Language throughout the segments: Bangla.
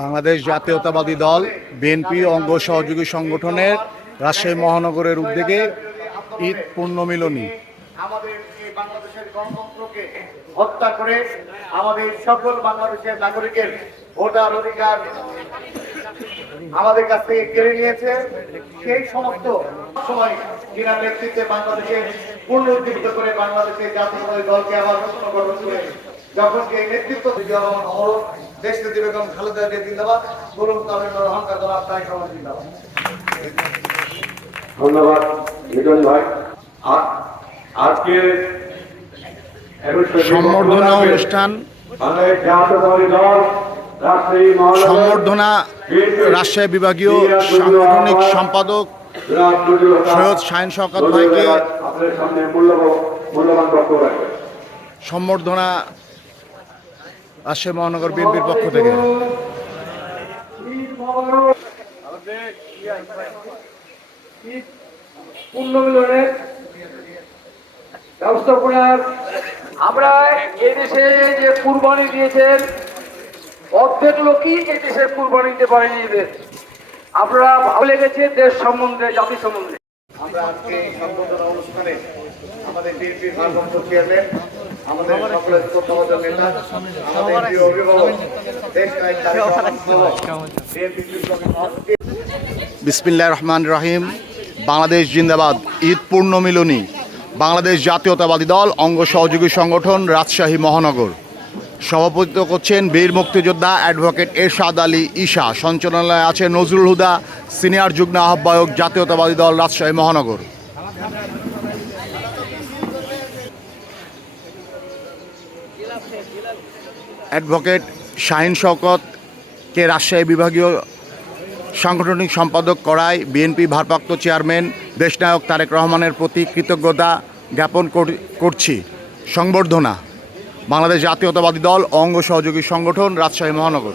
বাংলাদেশ জাতীয়তাবাদী দল বিএনপি অঙ্গ সহযোগী সংগঠনের রাজশাহী মহানগরের উদ্যোগে ঈদ পুণ্যমিলনী আমাদের বাংলাদেশের গণতন্ত্রকে হত্যা করে আমাদের সকল বাংলাদেশের নাগরিকের ভোটার অধিকার আমাদের কাছ থেকে কেড়ে নিয়েছে। সেই সমস্ত সময় যিনি নেতৃত্বে বাংলাদেশের পুনরুজ্জীবিত করে বাংলাদেশের জাতীয়তাবাদী দলকে আবার নতুন গঠন করে যখন এই নেতৃত্ব দেশ নেত্রী বেগম খালেদা জিয়া জিন্দাবাদ, বলুন তামিলনাড়ু অহংকার দল আপনার সমাজ জিন্দাবাদ। ধন্যবাদ মিটন ভাই। আজকে সম্বর্ধনা অনুষ্ঠান সম্বর্ধনা রাজশাহী বিভাগীয় সাংগঠনিক সম্পাদক সৈয়দ শাহিন শওকত ভাইকে সম্বর্ধনা রাজশাহী মহানগর বিএনপির পক্ষ থেকে। পুণ্যমিলনের ব্যবস্থাপনার আমরা এই দেশে যে কুরবানি দিয়েছেন অর্ধেক লোকই এই দেশের কুরবানি দিতে পারেনি। আপনারা ভালো লেগেছে দেশ সম্বন্ধে, জাতি সম্বন্ধে। আমরা আজকে এই সম্বর্ধনা অনুষ্ঠানে আমাদের বিএনপির ভারপ্রাপ্ত চেয়ারম্যান, আমাদের সকলের শ্রদ্ধাভাজন নেতা, আমাদের প্রিয় অভিভাবক দেশ নায়ক তারেক রহমান সহ বিসমিল্লাহির রহমানির রহিম। বাংলাদেশ জিন্দাবাদ। ঈদ পুণ্যমিলনী বাংলাদেশ জাতীয়তাবাদী দল অঙ্গ সহযোগী সংগঠন রাজশাহী মহানগর। সভাপতিত্ব করছেন বীর মুক্তিযোদ্ধা অ্যাডভোকেট এরশাদ আলী ঈশা। সঞ্চালনায় আছে নজরুল হুদা, সিনিয়র যুগ্ম আহ্বায়ক জাতীয়তাবাদী দল রাজশাহী মহানগর। অ্যাডভোকেট শাহিন শওকতকে রাজশাহী বিভাগীয় সাংগঠনিক সম্পাদক করায় বিএনপি ভারপ্রাপ্ত চেয়ারম্যান দেশনায়ক তারেক রহমানের প্রতি কৃতজ্ঞতা জ্ঞাপন করছি। সংবর্ধনা বাংলাদেশ জাতীয়তাবাদী দল অঙ্গ সহযোগী সংগঠন রাজশাহী মহানগর।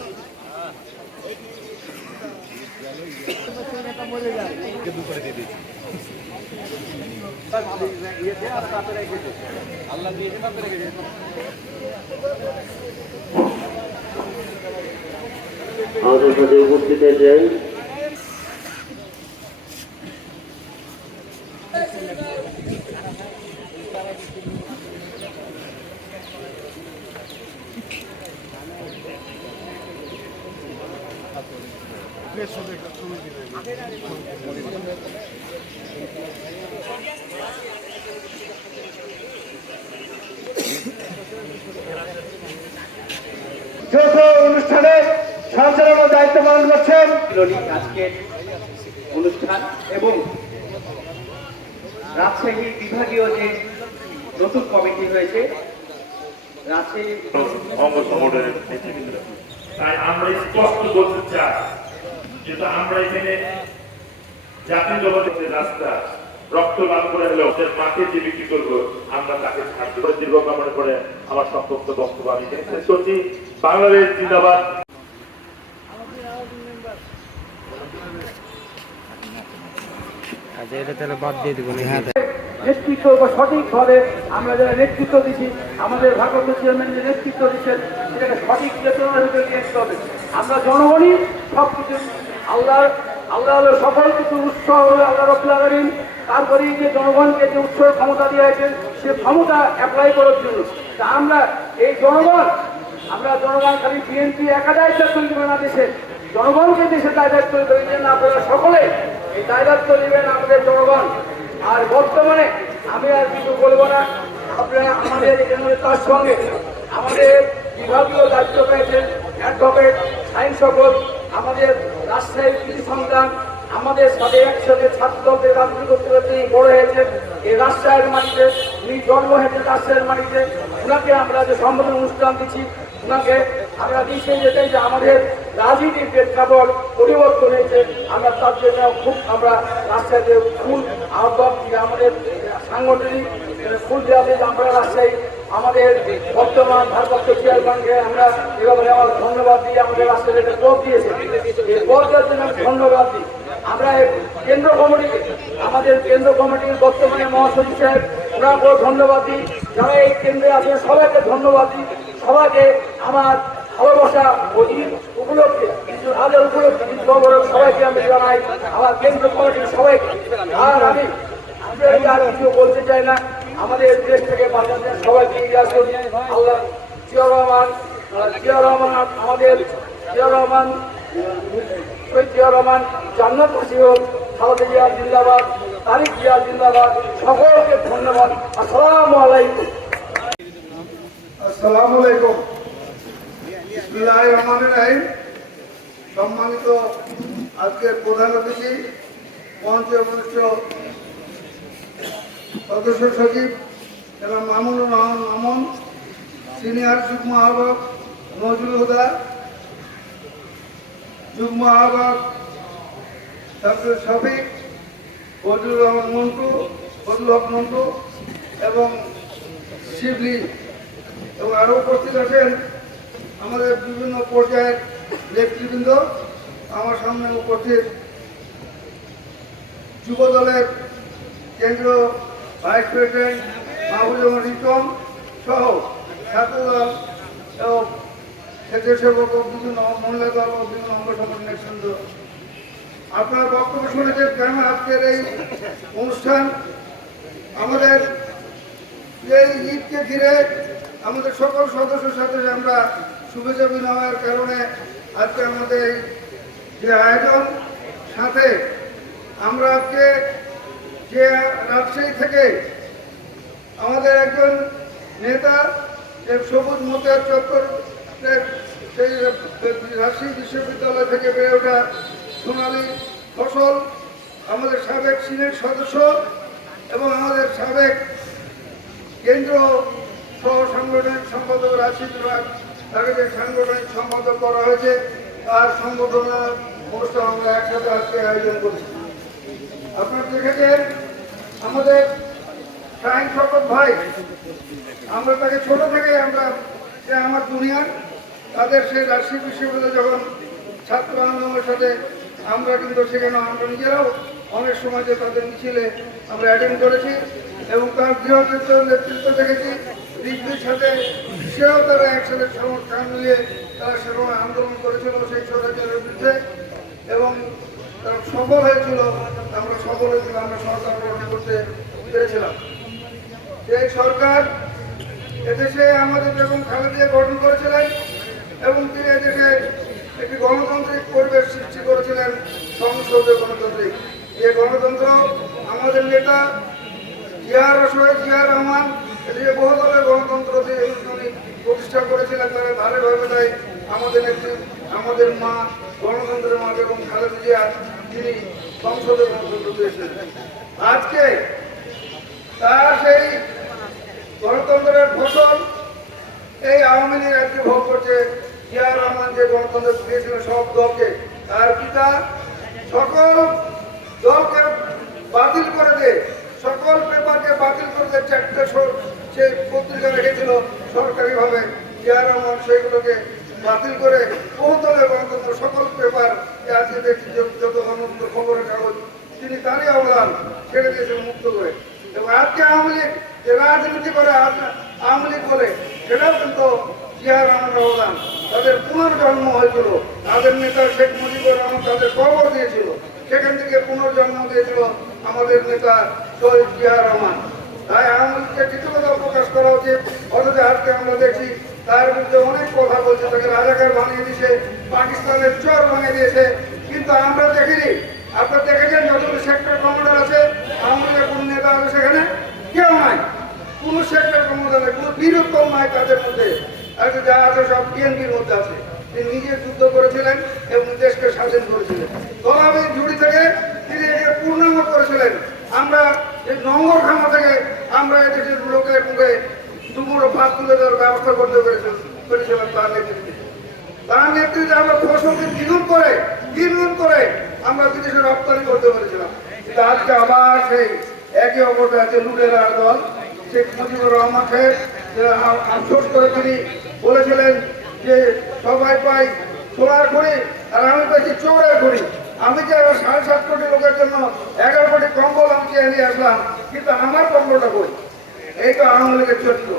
আমাদের সাথে উপস্থিত হয়েছেন অনুষ্ঠানে সঞ্চালনার দায়িত্ব পালন করছেন আজকের অনুষ্ঠান এবং রাজশাহী বিভাগীয় যে নতুন কমিটি হয়েছে রাজশাহী অঙ্গ সংগঠনের নেতৃবৃন্দ। তাই আমরা স্পষ্ট বলতে চাই যেটা আমরা এখানে জাতীয় জগতের রাস্তা রক্ত লাভ করে হলেও মাকে যে বিক্রি করবো আমরা তাকে ছাড়তে করে দীর্ঘ কামনা করে আমার সম্পর্ক বক্তব্য আমি শেষ করছি। বাংলাদেশ জিন্দাবাদ। নেতৃত্ব সঠিকভাবে আমরা যারা নেতৃত্ব দিচ্ছি, আমাদের ভারপ্রাপ্ত চেয়ারম্যান যে নেতৃত্ব দিচ্ছেন সেটাকে সঠিক চেতনার ভিতরে নিয়ে আসতে হবে। আমরা জনগণই সব কিছু আল্লাহ সকল কিছু উৎস হলো আল্লাহ রাব্বুল আলামিন। তারপরে যে জনগণকে যে উৎসর ক্ষমতা দেওয়া হয়েছে সে ক্ষমতা অ্যাপ্লাই করার জন্য তা আমরা এই জনগণ খালি বিএনপি একা দায়িত্ব তৈরি করে না, দেশে জনগণকে দেশের দায়িত্ব তৈরি করেন। আপনারা সকলে এই দায়িত্ব নেবেন আমাদের জনগণ। আর বর্তমানে আমি আর কিছু বলবো না, আপনারা আমাদের এখানে তার সঙ্গে আমাদের বিভাগীয় দায়িত্ব পেয়েছেন অ্যাডভোকেট শাহিন শওকত, আমাদের রাজশাহী কৃষি সংগ্রাম, আমাদের সাথে একসাথে ছাত্রদের রাজনীতি করতে করতে বড় হয়েছেন এই রাজশাহীর মাটিতে, উনি জন্ম হয়েছেন রাজশাহীর মাটিতে। ওনাকে আমরা যে সম্বোধন অনুষ্ঠান দিচ্ছি ওনাকে আমরা দিচ্ছি যেতে যে আমাদের রাজনীতির প্রেক্ষাপট পরিবর্তন হয়েছে। আমরা তার জন্য খুব আমরা রাজশাহীতে ফুল আহ্বান আমাদের সাংগঠনিক ফুল দেওয়া আমরা রাজশাহী আমাদের বর্তমান ভারপ্রাপ্ত চেয়ারম্যানকে আমরা এভাবে আমার ধন্যবাদ দিই। আমাদের রাজশাহীতে পদ দিয়েছে, এই পদ দেওয়ার জন্য ধন্যবাদ দিই। আমরা কেন্দ্র কমিটিকে আমাদের কেন্দ্র কমিটির বর্তমানে মহাসচিব সাহেব ওনাকেও ধন্যবাদ দিই। যারা এই কেন্দ্রে আছেন সবাইকে ধন্যবাদ দিই। সবাইকে আমার ভালোবাসা ও ঈদ উপলক্ষে কিছু আজের উপলক্ষে কিছু খবর সবাইকে আমি জানাই, আমার কেন্দ্র কমিটির সবাইকে। আর আমি আর কিছু বলতে চাই না, আমাদের দেশ থেকে বাংলাদেশ সবাইকে এগিয়ে আসুন। আল্লাহ জিয়াউর রহমান আমাদের জিয়াউর রহমান জিয়াউর রহমান জান্নাত নসিব হোক, খালেদা জিয়া জিন্দাবাদ, তারিক জিয়া জিন্দাবাদ। সকলকে ধন্যবাদ। আসসালামু আলাইকুম। আসসালামু আলাইকুম। বিসমিল্লাহির রহমানির রহিম। সম্মানিত আজকের প্রধান অতিথি পঞ্চবর্ষ সদস্য সচিব এবং মামুনুর রহমান মামুন, সিনিয়র যুগ্ম আহ্বায়ক নজরুল হুদা, যুগ্ম আহ্বায়ক ডক্টর শফিক, ফজলুর রহমান মন্টু, ফজলুল হক মন্টু এবং শিবলি, এবং আরও উপস্থিত আছেন আমাদের বিভিন্ন পর্যায়ের নেতৃবৃন্দ। আমার সামনে উপস্থিত যুব দলের কেন্দ্রীয় ভাইস প্রেসিডেন্ট মাহবুবুর রিটন সহ ছাত্রদল এবং স্বেচ্ছাসেবক ও বিভিন্ন মহিলা দল ও বিভিন্ন অঙ্গ সংগঠনের নেতৃবৃন্দ, আপনার বক্তব্য শুনেছেন কেন আজকের এই অনুষ্ঠান। আমাদের এই ঈদকে ঘিরে আমাদের সকল সদস্যের সাথে আমরা শুভেচ্ছা বিনিময়ের কারণে আজকে আমাদের যে আয়োজন, সাথে আমরা আজকে যে রাজশাহী থেকে আমাদের একজন নেতা যে সবুজ মোতার চত্বর, সেই রাজশাহী বিশ্ববিদ্যালয় থেকে বেড়ে ওঠা সোনালী ফসল, আমাদের সাবেক সিনেট সদস্য এবং আমাদের সাবেক কেন্দ্র সহ সাংগঠনিক সম্পাদক রাশিদ রাজ, তাকে যে সাংগঠনিক সম্পাদক করা হয়েছে, তার সংগঠনের অনুষ্ঠান আমরা একসাথে আজকে আয়োজন করছি। আপনারা দেখেছেন আমাদের শাহিন শকত ভাই, আমরা তাকে ছোট থেকে আমরা যে আমার দুনিয়ার তাদের সেই রাজশাহী বিশ্ববিদ্যালয়ে যখন ছাত্র আন্দোলনের সাথে আমরা কিন্তু সেখানে আমরা নিজেরাও অনেক সময় যে তাদের মিছিলে আমরা অ্যাটেন্ড করেছি এবং তার গৃহযুদ্ধ নেতৃত্ব দেখেছি। রিজভির সাথে সেও তারা একসাথে কান মিলিয়ে তারা সেরকম আন্দোলন করেছিল সেই স্বৈরাচারের বিরুদ্ধে এবং তারা সফল হয়েছিল। আমরা সফল হয়েছিল, আমরা সরকার গঠন করতে পেরেছিলাম। সেই সরকার এদেশে আমাদের বেগম খালেদা জিয়া গঠন করেছিলেন এবং তিনি এদেশে একটি গণতান্ত্রিক পরিবেশ সৃষ্টি করেছিলেন, সংসদীয় গণতান্ত্রিক। এই গণতন্ত্র আমাদের নেতা জিয়া রহমান এদিকে বহু দলের গণতন্ত্র দিয়ে উনি প্রতিষ্ঠা করেছিলেন। তারা ধারে ভাবে তাই আমাদের নেত্রী, আমাদের মা, গণতন্ত্রের মা এবং খালেদা জিয়া, তিনি সংসদে গণতন্ত্র দিয়েছিলেন। আজকে তার সেই গণতন্ত্রের ফসল এই আওয়ামী লীগ আজকে ভোগ করছে। জিয়া রহমান যে গণতন্ত্র দিয়েছিলেন সব দলকে, তার পিতা সকল দলকে বাতিল করে দেয়, সকল পেপারকে বাতিল করে দেয়। চারটে সে পত্রিকা রেখেছিল সরকারিভাবে, জিয়া রহমান সেইগুলোকে বাতিল করে বহু দলের গণতন্ত্র সকল পেপার আজকে দেখছি যত গণতন্ত্র খবরের কাগজ তিনি তারই অবদান ছেড়ে দিয়েছিলেন মুক্ত করে। এবং আজকে আওয়ামী লীগ যে রাজনীতি করে আওয়ামী লীগ বলে, সেটাও কিন্তু জিয়া রহমানের অবদান। তাদের পুনর্জন্ম হয়েছিল, তাদের নেতা শেখ মুজিবুর রহমান তাদের কবর দিয়েছিল, সেখান থেকে পুনর্জন্ম দিয়েছিল আমাদের নেতা শহীদ জিয়া রহমান। তাই আওয়ামী লীগকে কৃতজ্ঞতা প্রকাশ করা উচিত। অথচ আজকে আমরা দেখছি তার বিরুদ্ধে অনেক কথা বলছে, তাকে রাজাকার বানিয়ে দিয়েছে, পাকিস্তানের চর বানিয়ে দিয়েছে। কিন্তু আমরা দেখিনি, আপনারা দেখেছেন যতগুলো সেক্টর কমান্ডার আছে আওয়ামী লীগের কোন নেতা আছে সেখানে কেউ নাই, কোন সেক্টর কমান্ডার নেই, কোন বীরত্ব নাই তাদের মধ্যে। আজকে যা আছে সব বিএনপির মধ্যে আছে। তিনি নিজে যুদ্ধ করেছিলেন এবং দেশকে স্বাধীন করেছিলেন। তলাবির ঝুড়ি থেকে তিনি একে পূর্ণাঙ্গ করেছিলেন। আমরা এই নোংরখানা থেকে আমরা এদেশের লোকের মুখে দুপুরো ভাত তুলে দেওয়ার ব্যবস্থা করতে পেরেছিলাম তার নেতৃত্বে। তার নেতৃত্বে আমরা ফসলকে দ্বিগুণ করে আমরা বিদেশে রপ্তানি করতে পেরেছিলাম। কিন্তু আজকে আবার সেই একই অবস্থা আছে লুটেরার দল শেখ মুজিবুর রহমান সাহেব আফসোস করে তিনি বলেছিলেন যে সবাই পাই সোনার খড়ি আর আমি পাইছি চোরের খড়ি। আমি যে 7.5 কোটি লোকের জন্য 11 কোটি কম্বল আমি চেয়ে নিয়ে আসলাম, কিন্তু আমার কম্বলটা কই? এই তো আওয়ামী লীগের চরিত্র।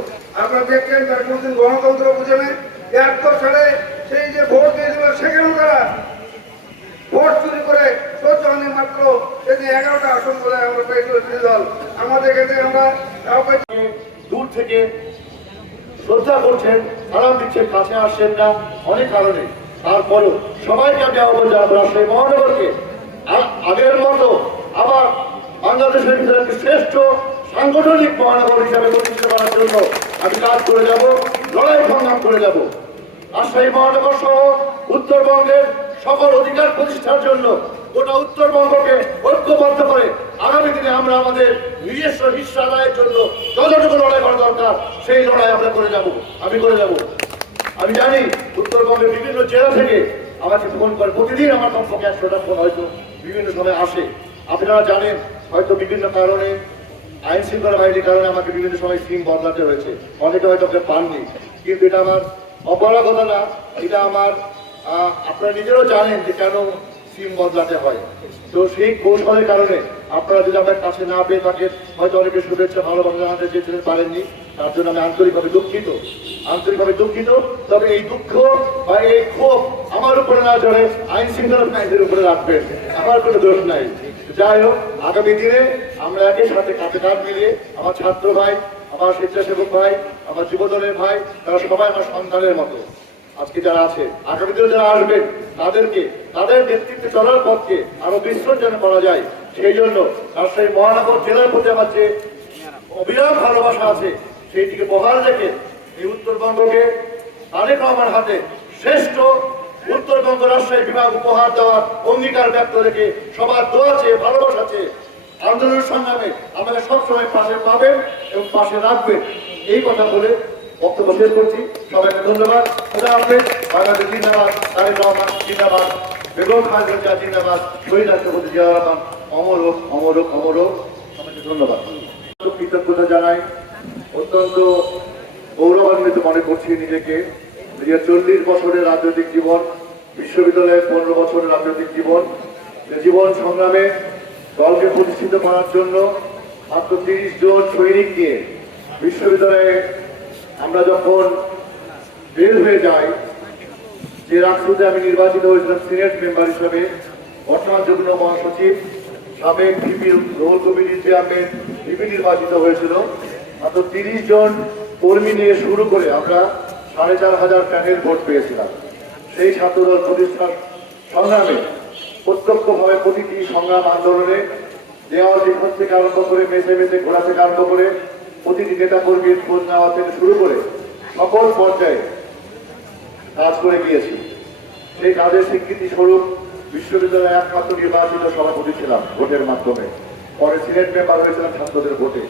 আপনারা দেখছেন তার কোনদিন গণতন্ত্র বুঝে নেই। 73 সালে সেই যে ভোট দিয়েছিল সেখানেও তারা ভোট চুরি করে 14 জনে মাত্র এতে 11টা আসন বলে আমরা পেয়েছিল বিরোধী দল। আমাদের কাছে আমরা কাউকে দূর থেকে শ্রদ্ধা করছেন, সালাম দিচ্ছেন, কাছে আসছেন না অনেক কারণে। তারপরেও সবাইকে আমি আহ্বান জানাবো রাজশাহী মহানগরকে আগের মতো আবার বাংলাদেশের ভিতরে একটি শ্রেষ্ঠ সাংগঠনিক মহানগর হিসাবে প্রতিষ্ঠা করার জন্য আমি কাজ করে যাব, লড়াই সংগ্রাম করে যাব। রাজশাহী মহানগর সহ উত্তরবঙ্গের সকল অধিকার প্রতিষ্ঠার জন্য গোটা উত্তরবঙ্গকে ঐক্যবদ্ধ করে আগামী দিনে আমরা আমাদের নিজস্ব হিস্সা আদায়ের জন্য যতটুকু লড়াই করা দরকার সেই লড়াই আমরা করে যাব, আমি করে যাব। আমি জানি উত্তরবঙ্গের বিভিন্ন জেলা থেকে আমাকে ফোন করে, প্রতিদিন আমার কমপক্ষে 100টা ফোন হয়তো বিভিন্ন সময় আসে। আপনারা জানেন হয়তো বিভিন্ন কারণে আইন শৃঙ্খলা বাহিনীর কারণে আমাকে বিভিন্ন সময় সিম বদলাতে হয়েছে, অনেকে হয়তো আপনি পাননি, কিন্তু এটা আমার অপরাধতা না, এটা আমার আপনারা নিজেরাও জানেন যে কেন সিম বদলাতে হয়। তো সেই কৌশলের কারণে আপনারা যদি আমার কাছে না পেয়ে থাকেন, হয়তো অনেকে শুভেচ্ছা ভালোবাসা জানাতে চেয়েছিলেন, পারেননি, তার জন্য আমি আন্তরিকভাবে দুঃখিত। তবে এই দুঃখ বা এই ক্ষোভ আমার উপরে না চলে আইন শৃঙ্খলা বাহিনীর উপরে রাখবেন, আমার কোনো দোষ নাই। যাই হোক, আগামী দিনে আমরা একই সাথে কাঁধে কাঁধ মিলিয়ে আমার ছাত্র ভাই, আমার স্বেচ্ছাসেবক ভাই, আমার যুবদলের ভাই, তারা সবাই আমার সন্তানের মতো। আজকে যারা আছে, আগামী দিনে যারা আসবেন, তাদের নেতৃত্বে চলার পথকে আরো বিস্তৃত যেন করা যায়, সেই জন্য রাজশাহী মহানগর জেলার প্রতি আমার যে অবিরাম ভালোবাসা আছে, সেইটিকে বহাল রেখে এই উত্তরবঙ্গকে তারেক রহমান হাতে শ্রেষ্ঠ উত্তরবঙ্গ রাজশাহী বিভাগ উপহার দেওয়ার অঙ্গীকার ব্যক্ত রেখে সবার দোয়া চেয়ে, ভালোবাসা চেয়ে আন্দোলনের সংগ্রামে আমাকে সবসময় পাশে পাবেন এবং পাশে রাখবেন, এই কথা বলে বক্তব্য শেষ করছি। সবাইকে ধন্যবাদ। খোদা হাফেজ। বাংলাদেশ জিন্দাবাদ, তারেক রহমান জিন্দাবাদ, বেগম খালেদা জিয়া জিন্দাবাদ, শহীদ রাষ্ট্রপতি জিয়াউর রহমান অমর হোক, অমর হোক, অমর হোক। সবাইকে ধন্যবাদ, কৃতজ্ঞতা জানাই। অত্যন্ত গৌরবান্বিত মনে করছি নিজেকে। 40 বছরের রাজনৈতিক জীবন, বিশ্ববিদ্যালয়ের 15 বছরের রাজনৈতিক জীবন সংগ্রামে দলকে প্রতিষ্ঠিত করার জন্য মাত্র 30 জন সৈনিক নিয়ে বিশ্ববিদ্যালয়ে আমরা যখন বের হয়ে যাই, যে রাষ্ট্রতে আমি নির্বাচিত হয়েছিলাম সিনেট মেম্বার হিসাবে, বর্তমান যুগ্ম মহাসচিব, সাবেক ভিপি রোল কমিটির চেয়ারম্যান ভিপি নির্বাচিত হয়েছিল। মাত্র 30 জন কর্মী নিয়ে শুরু করে আমরা 4500 প্যানেল ভোট পেয়েছিলাম। সেই ছাত্রদল প্রতিষ্ঠার সংগ্রামে প্রত্যক্ষভাবে প্রতিটি সংগ্রাম আন্দোলনে দেওয়াল লিখন থেকে আরম্ভ করে মেসে ঘোরা থেকে আরম্ভ করে প্রতিটি নেতা কর্মীর খোঁজ নেওয়া থেকে শুরু করে সকল পর্যায়ে কাজ করে গিয়েছি। সেই কাজের স্বীকৃতি স্বরূপ বিশ্ববিদ্যালয়ে একমাত্র নির্বাচিত সভাপতি ছিলাম ভোটের মাধ্যমে। পরে সিনেট মেম্বার হয়েছিলাম ছাত্রদের ভোটে।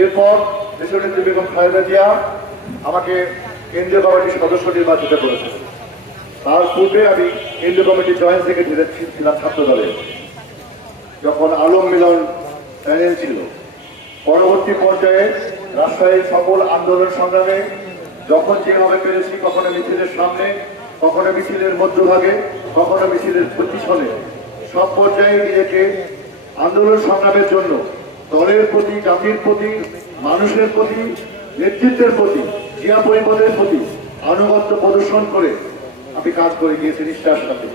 এরপর দেশনেত্রী বেগম খালেদা জিয়া আমাকে কেন্দ্রীয় কমিটির সদস্য নির্বাচিত করেছিল। তার পূর্বে আমি কেন্দ্রীয় কমিটির জয়েন্ট সেক্রেটারি ছিলাম ছাত্র দলের, যখন আলম মিলন প্যানেল ছিল। পরবর্তী পর্যায়ে রাজশাহীর সকল আন্দোলন সংগ্রামে যখন যেভাবে পেরেছি, কখনো মিছিলের সামনে, কখনো মিছিলের মধ্যভাগে, কখনো মিছিলের পিছনে, সব পর্যায়ে নিজেকে আন্দোলন সংগ্রামের জন্য দলের প্রতি, জাতির প্রতি, মানুষের প্রতি, নেতৃত্বের প্রতি, জিয়া পরিবারের প্রতি আনুগত্য প্রদর্শন করে আমি কাজ করে গিয়েছি নিষ্ঠার সাথে,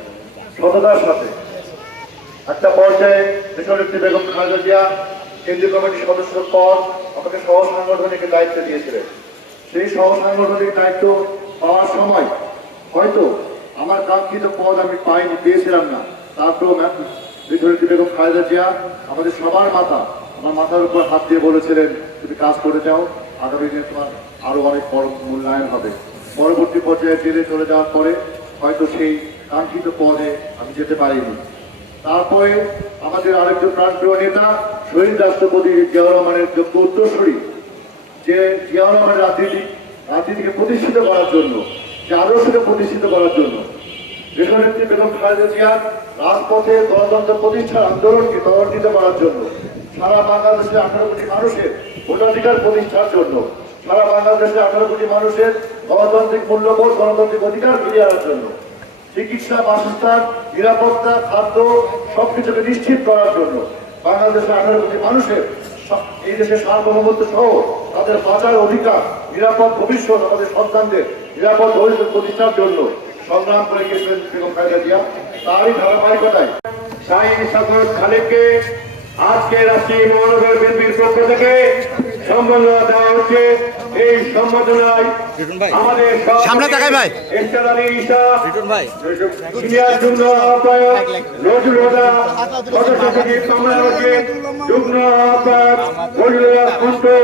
সততার সাথে। একটা পর্যায়ে দেশনেত্রী বেগম খালেদা জিয়া কেন্দ্রীয় কমিটির সদস্য পদ আমাকে সহ সাংগঠনিক দায়িত্ব দিয়েছিলেন। সেই সহ সাংগঠনিক দায়িত্ব পাওয়ার সময় হয়তো আমার কাঙ্ক্ষিত পদ আমি পেয়েছিলাম না, তারপরেও দেশনেত্রী বেগম খালেদা জিয়া আমাদের সবার মাতা, আমার মাথার উপর হাত দিয়ে বলেছিলেন, তুমি কাজ করে যাও, আগামী দিনে তোমার আরো অনেক বড় মূল্যায়ন হবে। পরবর্তী পর্যায়ে জেলে চলে যাওয়ার পরে হয়তো সেই কাঙ্ক্ষিত পদে আমি যেতে পারিনি। তারপরে আমাদের আরেকজন প্রাণপ্রিয় নেতা শহীদ রাষ্ট্রপতি জিয়াউর রহমানের যোগ্য উত্তরসূরি, যে জিয়াউর রহমানের রাজনীতিকে প্রতিষ্ঠিত করার জন্য, যে আদর্শকে প্রতিষ্ঠিত করার জন্য দেশনেত্রী বেগম খালেদা জিয়ার রাজপথে গণতন্ত্র প্রতিষ্ঠার আন্দোলনকে ত্বরান্বিত করার জন্য, সারা বাংলাদেশের 18 কোটি মানুষের ভোটাধিকার প্রতিষ্ঠার জন্য, সারা বাংলাদেশের 18 কোটি মানুষের গণতান্ত্রিক মূল্যবোধ, গণতান্ত্রিক অধিকার ফিরিয়ে আনার জন্য, চিকিৎসা, বাসস্থান, নিরাপত্তা, খাদ্য সবকিছুকে নিশ্চিত করার জন্য, বাংলাদেশের 18 কোটি মানুষের এই দেশের সার্বভৌমত্ব সহ তাদের বাঁচার অধিকার, নিরাপদ ভবিষ্যৎ, আমাদের সন্তানদের নিরাপদ ভবিষ্যৎ প্রতিষ্ঠার জন্য সংগ্রাম করে গিয়েছিলেন বেগম খালেদা জিয়া, তারই ধারাবাহিকতায় শাহীন সাগর খালেককে আজকে রাজশাহী মহানগর বিএনপির পক্ষ থেকে সম্মাননা দেওয়া হচ্ছে। এই সম্মাননায় আমাদের সামনে তাকাই ভাই। এরশাদ আলী ঈসা, সিনিয়র যুগ্ম আহ্বায়ক নজরুল হুদা, সদস্য সচিব কামরান হোসেন, যুগ্ম আহ্বায়ক মঞ্জুরুল্লাহ কুন্টু,